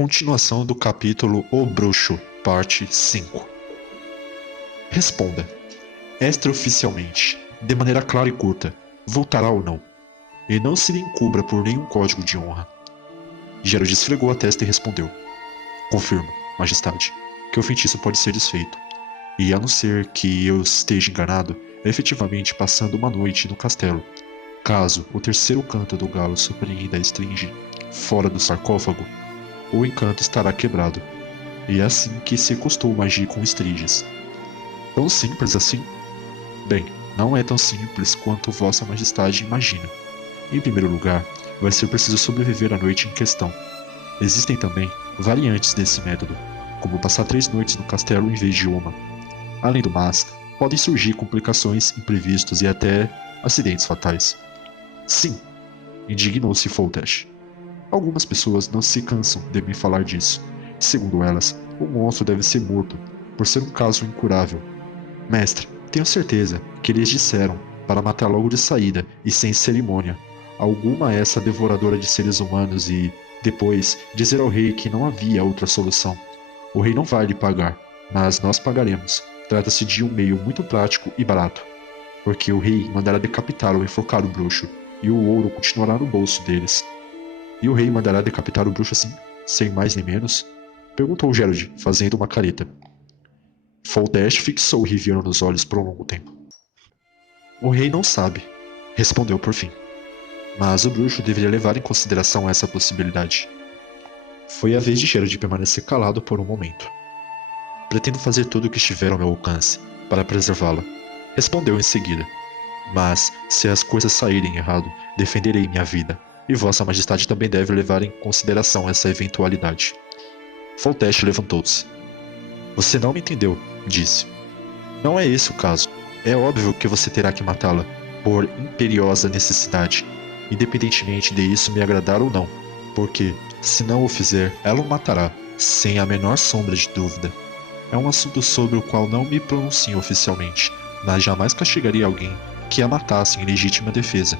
Continuação do capítulo O Bruxo, parte 5. Responda, extraoficialmente, de maneira clara e curta, voltará ou não, e não se lhe encubra por nenhum código de honra. Geralt esfregou a testa e respondeu: confirmo, majestade, que o feitiço pode ser desfeito, e a não ser que eu esteja enganado, efetivamente passando uma noite no castelo. Caso o terceiro canto do galo surpreenda a Estringe fora do sarcófago, o encanto estará quebrado, e é assim que se costuma agir com Estringes. Tão simples assim? Bem, não é tão simples quanto Vossa Majestade imagina. Em primeiro lugar, vai ser preciso sobreviver à noite em questão. Existem também variantes desse método, como passar 3 noites no castelo em vez de uma. Além do mais, podem surgir complicações imprevistas e até acidentes fatais. Sim, indignou-se Foltest. Algumas pessoas não se cansam de me falar disso. Segundo elas, o monstro deve ser morto, por ser um caso incurável. Mestre, tenho certeza que eles disseram para matar logo de saída e sem cerimônia alguma a essa devoradora de seres humanos e, depois, dizer ao rei que não havia outra solução. O rei não vai lhe pagar, mas nós pagaremos. Trata-se de um meio muito prático e barato, porque o rei mandará decapitar ou enforcar o bruxo, e o ouro continuará no bolso deles. E o rei mandará decapitar o bruxo assim, sem mais nem menos? Perguntou Geralt, fazendo uma careta. Foltest fixou Riviano nos olhos por um longo tempo. O rei não sabe, respondeu por fim. Mas o bruxo deveria levar em consideração essa possibilidade. Foi a vez de Geralt permanecer calado por um momento. Pretendo fazer tudo o que estiver ao meu alcance para preservá-la, respondeu em seguida. Mas, se as coisas saírem errado, defenderei minha vida, e Vossa Majestade também deve levar em consideração essa eventualidade. Foltest levantou-se. Você não me entendeu, disse. Não é esse o caso. É óbvio que você terá que matá-la, por imperiosa necessidade, independentemente de isso me agradar ou não, porque, se não o fizer, ela o matará, sem a menor sombra de dúvida. É um assunto sobre o qual não me pronuncio oficialmente, mas jamais castigaria alguém que a matasse em legítima defesa.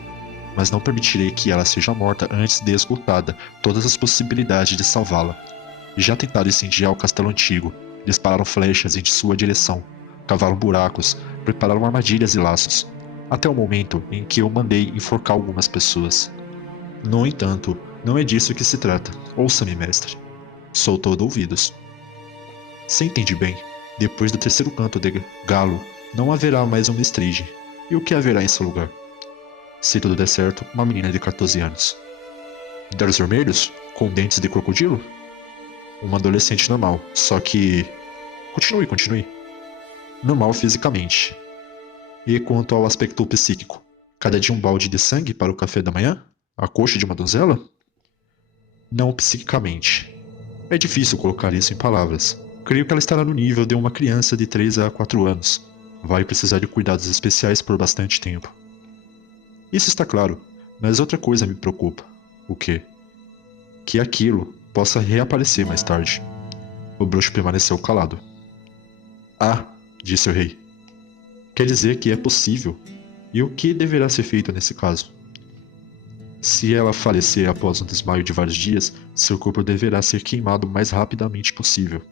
Mas não permitirei que ela seja morta antes de esgotada todas as possibilidades de salvá-la. Já tentaram incendiar o castelo antigo, dispararam flechas em sua direção, cavaram buracos, prepararam armadilhas e laços, até o momento em que eu mandei enforcar algumas pessoas. No entanto, não é disso que se trata. Ouça-me, mestre. Sou todo ouvidos. Se entende bem, depois do terceiro canto de galo, não haverá mais uma Estringe. E o que haverá em seu lugar? Se tudo der certo, uma menina de 14 anos. De olhos vermelhos? Com dentes de crocodilo? Uma adolescente normal, só que... Continue. Normal fisicamente. E quanto ao aspecto psíquico? Cada dia um balde de sangue para o café da manhã? A coxa de uma donzela? Não psiquicamente. É difícil colocar isso em palavras. Creio que ela estará no nível de uma criança de 3 a 4 anos. Vai precisar de cuidados especiais por bastante tempo. Isso está claro, mas outra coisa me preocupa. O quê? Que aquilo possa reaparecer mais tarde. O bruxo permaneceu calado. Ah, disse o rei. Quer dizer que é possível. E o que deverá ser feito nesse caso? Se ela falecer após um desmaio de vários dias, seu corpo deverá ser queimado o mais rapidamente possível.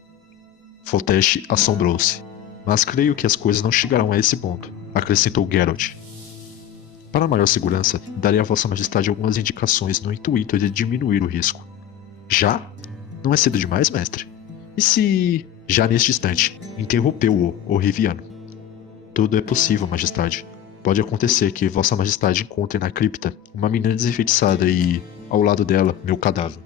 Foltest assombrou-se. Mas creio que as coisas não chegarão a esse ponto, acrescentou Geralt. Para maior segurança, darei a Vossa Majestade algumas indicações no intuito de diminuir o risco. Já? Não é cedo demais, mestre? E se... Já neste instante, interrompeu-o o Riviano. Tudo é possível, Majestade. Pode acontecer que Vossa Majestade encontre na cripta uma menina desfeitiçada e, ao lado dela, meu cadáver.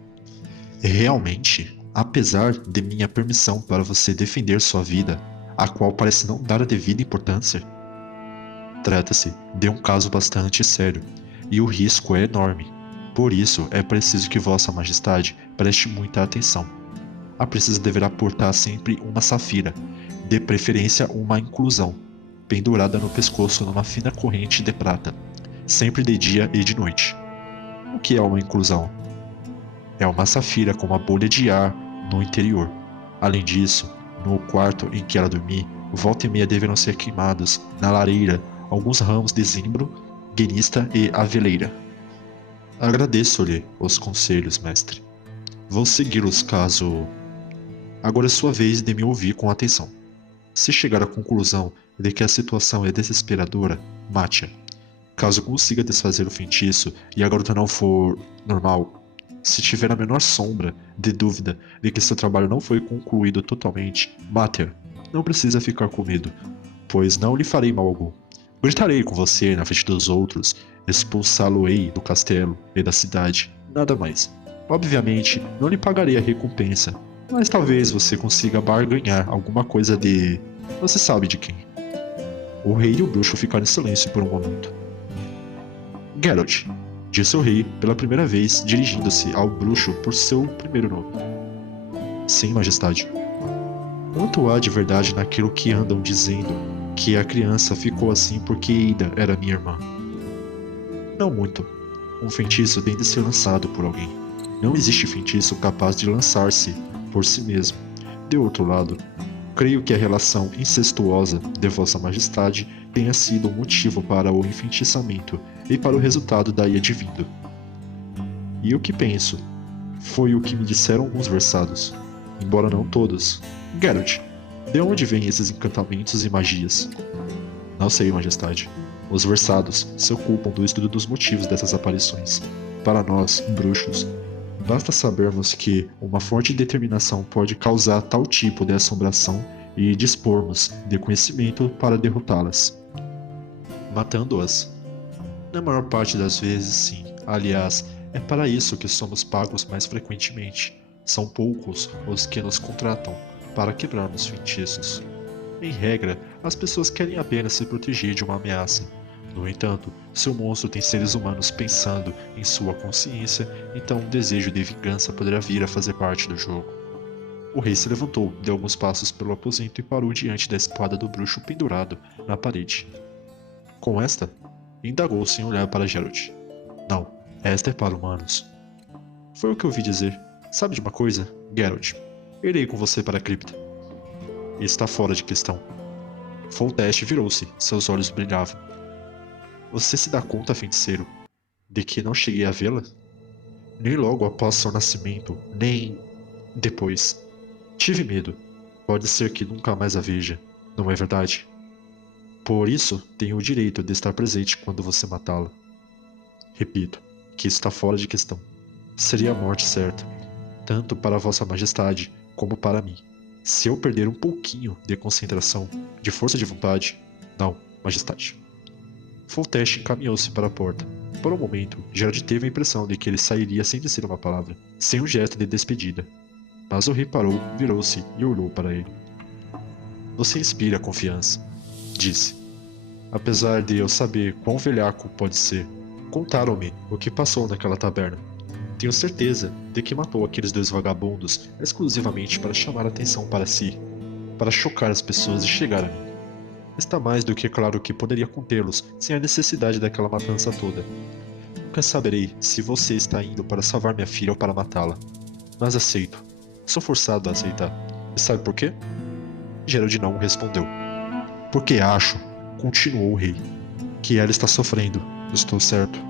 Realmente, apesar de minha permissão para você defender sua vida, a qual parece não dar a devida importância, trata-se de um caso bastante sério, e o risco é enorme. Por isso, é preciso que Vossa Majestade preste muita atenção. A princesa deverá portar sempre uma safira, de preferência uma inclusão, pendurada no pescoço numa fina corrente de prata, sempre de dia e de noite. O que é uma inclusão? É uma safira com uma bolha de ar no interior. Além disso, no quarto em que ela dormir, volta e meia deverão ser queimados na lareira alguns ramos de zimbro, guenista e aveleira. Agradeço-lhe os conselhos, mestre. Vou segui-los caso... Agora é sua vez de me ouvir com atenção. Se chegar à conclusão de que a situação é desesperadora, mate-a. Caso consiga desfazer o feitiço e a garota não for normal, se tiver a menor sombra de dúvida de que seu trabalho não foi concluído totalmente, mate-a. Não precisa ficar com medo, pois não lhe farei mal algum. Gritarei com você na frente dos outros, expulsá-lo-ei do castelo e da cidade, nada mais. Obviamente, não lhe pagarei a recompensa, mas talvez você consiga barganhar alguma coisa de... você sabe de quem. O rei e o bruxo ficaram em silêncio por um momento. Geralt, disse o rei pela primeira vez, dirigindo-se ao bruxo por seu primeiro nome. Sim, majestade. Quanto há de verdade naquilo que andam dizendo que a criança ficou assim porque Ada era minha irmã? Não muito. Um feitiço tem de ser lançado por alguém. Não existe feitiço capaz de lançar-se por si mesmo. De outro lado, creio que a relação incestuosa de Vossa Majestade tenha sido o motivo para o enfeitiçamento e para o resultado daí advindo. E o que penso foi o que me disseram alguns versados, embora não todos. Geralt, de onde vêm esses encantamentos e magias? Não sei, Majestade. Os versados se ocupam do estudo dos motivos dessas aparições. Para nós, bruxos, basta sabermos que uma forte determinação pode causar tal tipo de assombração e dispormos de conhecimento para derrotá-las, matando-as. Na maior parte das vezes, sim. Aliás, é para isso que somos pagos mais frequentemente. São poucos os que nos contratam para quebrarmos feitiços. Em regra, as pessoas querem apenas se proteger de uma ameaça. No entanto, se o monstro tem seres humanos pensando em sua consciência, então um desejo de vingança poderá vir a fazer parte do jogo. O rei se levantou, deu alguns passos pelo aposento e parou diante da espada do bruxo pendurado na parede. Com esta? Indagou sem olhar para Geralt. Não, esta é para humanos. Foi o que ouvi dizer. Sabe de uma coisa, Geralt? Irei com você para a cripta. Está fora de questão. Foltest virou-se, seus olhos brilhavam. Você se dá conta, feiticeiro, de que não cheguei a vê-la? Nem logo após seu nascimento, nem depois. Tive medo. Pode ser que nunca mais a veja, não é verdade? Por isso, tenho o direito de estar presente quando você matá-la. Repito, que isso está fora de questão. Seria a morte certa, tanto para Vossa Majestade como para mim. Se eu perder um pouquinho de concentração, de força de vontade... Não, Majestade. Foltest encaminhou-se para a porta. Por um momento, Geralt teve a impressão de que ele sairia sem dizer uma palavra, sem um gesto de despedida. Mas o rei parou, virou-se e olhou para ele. Você inspira confiança, disse. Apesar de eu saber quão velhaco pode ser, contaram-me o que passou naquela taberna. Tenho certeza de que matou aqueles dois vagabundos exclusivamente para chamar a atenção para si, para chocar as pessoas e chegar a mim. Está mais do que claro que poderia contê-los sem a necessidade daquela matança toda. Nunca saberei se você está indo para salvar minha filha ou para matá-la. Mas aceito. Sou forçado a aceitar. E sabe por quê? Geralt não respondeu. Porque acho, continuou o rei, que ela está sofrendo. Estou certo.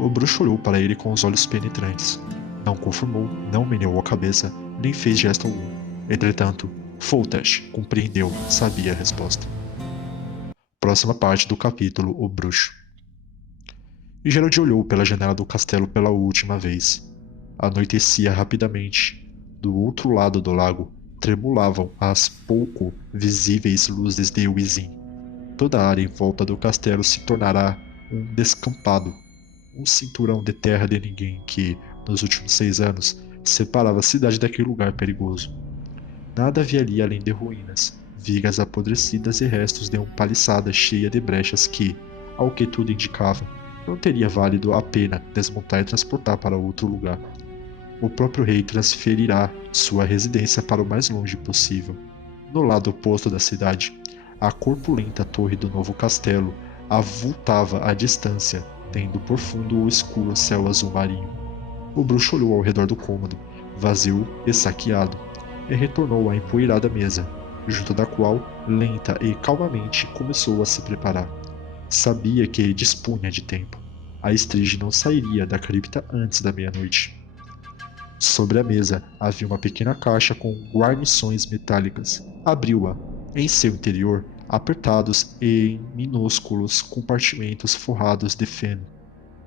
O bruxo olhou para ele com os olhos penetrantes. Não confirmou, não meneou a cabeça, nem fez gesto algum. Entretanto, Foltest compreendeu, sabia a resposta. Próxima parte do capítulo O Bruxo. E Geralt olhou pela janela do castelo pela última vez. Anoitecia rapidamente. Do outro lado do lago, tremulavam as pouco visíveis luzes de Wizin. Toda a área em volta do castelo se tornará um descampado, um cinturão de terra de ninguém que, nos últimos 6 anos, separava a cidade daquele lugar perigoso. Nada havia ali além de ruínas, vigas apodrecidas e restos de uma paliçada cheia de brechas que, ao que tudo indicava, não teria valido a pena desmontar e transportar para outro lugar. O próprio rei transferirá sua residência para o mais longe possível. No lado oposto da cidade, a corpulenta torre do novo castelo avultava à distância, tendo por fundo o escuro céu azul marinho. O bruxo olhou ao redor do cômodo, vazio e saqueado, e retornou à empoeirada mesa, junto da qual, lenta e calmamente, começou a se preparar. Sabia que dispunha de tempo. A Estríge não sairia da cripta antes da meia-noite. Sobre a mesa havia uma pequena caixa com guarnições metálicas. Abriu-a. Em seu interior, apertados em minúsculos compartimentos forrados de feno,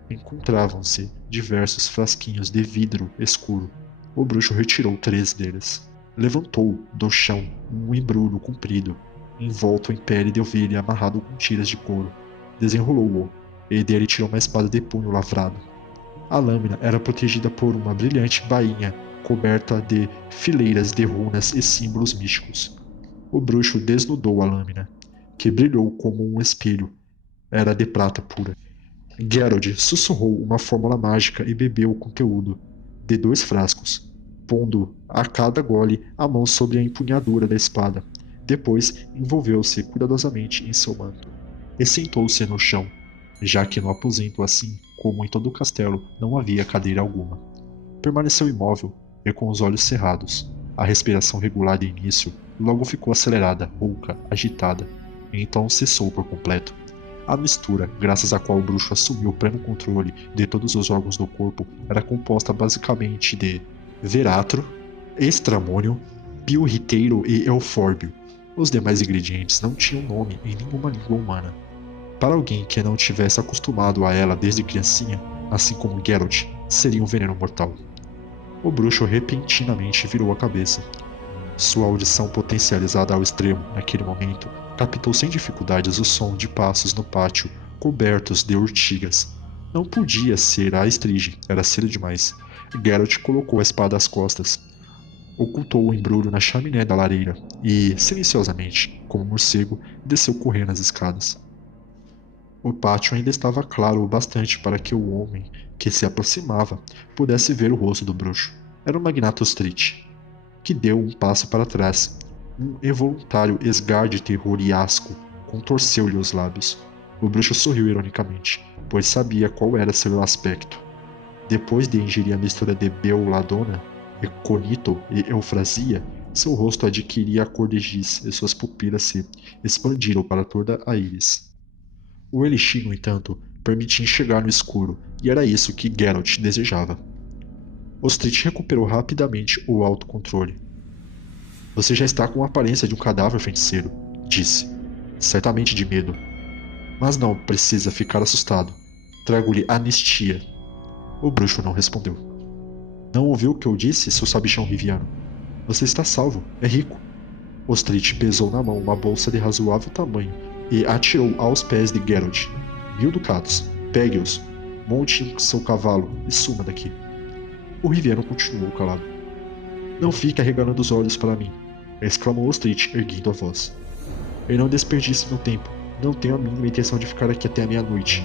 encontravam-se diversos frasquinhos de vidro escuro. O bruxo retirou 3 deles. Levantou do chão um embrulho comprido, envolto em pele de ovelha amarrado com tiras de couro. Desenrolou-o, e dele tirou uma espada de punho lavrado. A lâmina era protegida por uma brilhante bainha coberta de fileiras de runas e símbolos místicos. O bruxo desnudou a lâmina, que brilhou como um espelho. Era de prata pura. Geralt sussurrou uma fórmula mágica e bebeu o conteúdo de 2 frascos, pondo a cada gole a mão sobre a empunhadura da espada. Depois envolveu-se cuidadosamente em seu manto e sentou-se no chão, já que no aposento, assim como em todo o castelo, não havia cadeira alguma. Permaneceu imóvel e com os olhos cerrados. A respiração regular de início logo ficou acelerada, rouca, agitada, e então cessou por completo. A mistura, graças à qual o bruxo assumiu o pleno controle de todos os órgãos do corpo, era composta basicamente de veratro, estramônio, piorriteiro e eufórbio. Os demais ingredientes não tinham nome em nenhuma língua humana. Para alguém que não tivesse acostumado a ela desde criancinha, assim como Geralt, seria um veneno mortal. O bruxo repentinamente virou a cabeça. Sua audição potencializada ao extremo, naquele momento, captou sem dificuldades o som de passos no pátio, cobertos de urtigas. Não podia ser a Estrige, era cedo demais. Geralt colocou a espada às costas, ocultou o embrulho na chaminé da lareira e, silenciosamente, como um morcego, desceu correndo as escadas. O pátio ainda estava claro o bastante para que o homem que se aproximava pudesse ver o rosto do bruxo. Era o magnata Ostrich, que deu um passo para trás. Um involuntário esgar de terror e asco contorceu-lhe os lábios. O bruxo sorriu ironicamente, pois sabia qual era seu aspecto. Depois de ingerir a mistura de belladonna, conito e eufrasia, seu rosto adquiria a cor de giz e suas pupilas se expandiram para toda a íris. O elixir, no entanto, permitia enxergar no escuro, e era isso que Geralt desejava. Ostrich recuperou rapidamente o autocontrole. Você já está com a aparência de um cadáver, feiticeiro, disse, certamente de medo. Mas não precisa ficar assustado. Trago-lhe anistia. O bruxo não respondeu. Não ouviu o que eu disse, seu sabichão riviano? Você está salvo, é rico. Ostrich pesou na mão uma bolsa de razoável tamanho e atirou aos pés de Geralt. 1000 ducados. Pegue-os, monte em seu cavalo e suma daqui. O riviano continuou calado. Não fique arregalando os olhos para mim, exclamou Ostrich, erguendo a voz. Eu não desperdice meu tempo. Não tenho a mínima intenção de ficar aqui até a meia-noite.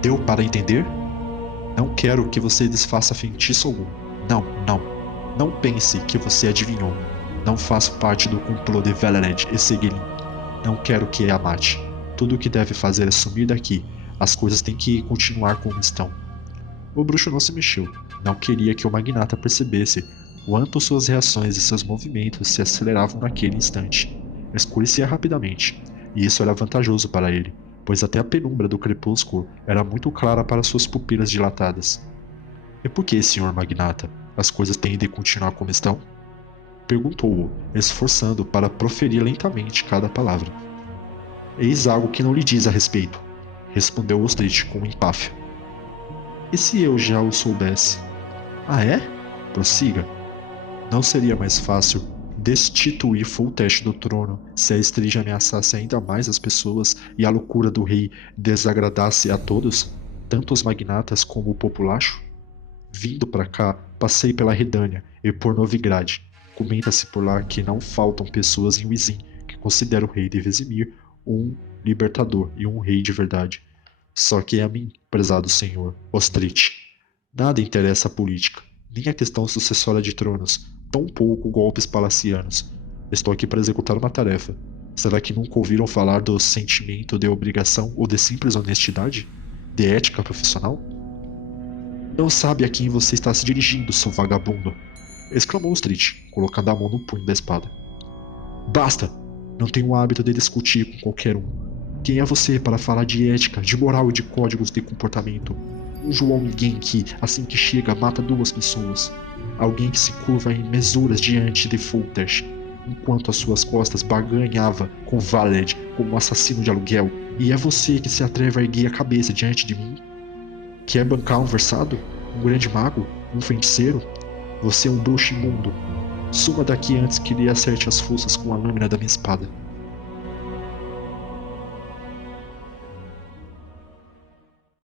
Deu para entender? Não quero que você desfaça feitiço algum. Não, não. Não pense que você adivinhou. Não faço parte do complô de Valered e Seguelin. Não quero que a mate. Tudo o que deve fazer é sumir daqui. As coisas têm que continuar como estão. O bruxo não se mexeu. Não queria que o magnata percebesse quanto suas reações e seus movimentos se aceleravam naquele instante. Escurecia rapidamente, e isso era vantajoso para ele, pois até a penumbra do crepúsculo era muito clara para suas pupilas dilatadas. E por que, senhor magnata, as coisas têm de continuar como estão? Perguntou-o, esforçando para proferir lentamente cada palavra. Eis algo que não lhe diz a respeito, respondeu Ostrich com empáfia. E se eu já o soubesse? Ah, é? Prossiga. Não seria mais fácil destituir Foltest do trono se a Estrige ameaçasse ainda mais as pessoas e a loucura do rei desagradasse a todos, tanto os magnatas como o populacho? Vindo para cá, passei pela Redânia e por Novigrad. Comenta-se por lá que não faltam pessoas em Wizin que consideram o rei de Vesemir um libertador e um rei de verdade. Só que a mim, prezado senhor Ostrich, nada interessa a política, nem a questão sucessória de tronos, tampouco golpes palacianos. Estou aqui para executar uma tarefa. Será que nunca ouviram falar do sentimento de obrigação ou de simples honestidade? De ética profissional? Não sabe a quem você está se dirigindo, seu vagabundo! Exclamou Ostrich, colocando a mão no punho da espada. Basta! Não tenho o hábito de discutir com qualquer um. Quem é você para falar de ética, de moral e de códigos de comportamento? Um João ninguém que, assim que chega, mata 2 pessoas. alguém que se curva em mesuras diante de Foltest, enquanto às suas costas barganhava com Valed como um assassino de aluguel, e é você que se atreve a erguer a cabeça diante de mim? Quer bancar um versado? Um grande mago? Um feiticeiro? Você é um bruxo imundo. Suma daqui antes que lhe acerte as fuças com a lâmina da minha espada.